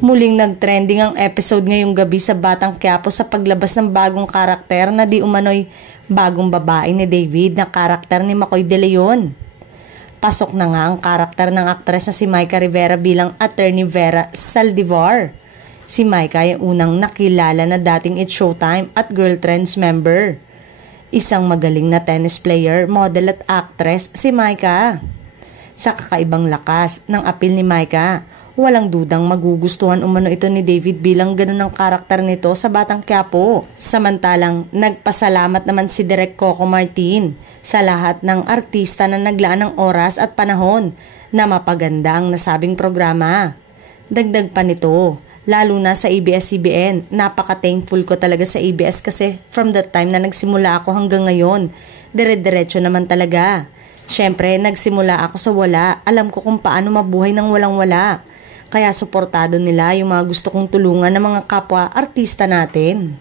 Muling nagtrending ang episode ngayong gabi sa Batang Quiapo sa paglabas ng bagong karakter na di umano'y bagong babae ni David na karakter ni Makoy De Leon. Pasok na nga ang karakter ng aktres na si Maika Rivera bilang Attorney Vera Saldivar. Si Maika ay unang nakilala na dating It's Showtime at Girl Trends member. Isang magaling na tennis player, model at actress si Maika. Sa kakaibang lakas ng apil ni Maika, walang dudang magugustuhan umano ito ni David bilang ganun ang karakter nito sa Batang Quiapo. Samantalang nagpasalamat naman si Direk Coco Martin sa lahat ng artista na naglaan ng oras at panahon na mapaganda ang nasabing programa. Dagdag pa nito, lalo na sa ABS-CBN, napaka-thankful ko talaga sa ABS kasi from that time na nagsimula ako hanggang ngayon, dire-diretso naman talaga. Syempre, nagsimula ako sa wala, alam ko kung paano mabuhay ng walang-wala. Kaya suportado nila yung mga gusto kong tulungan ng mga kapwa artista natin.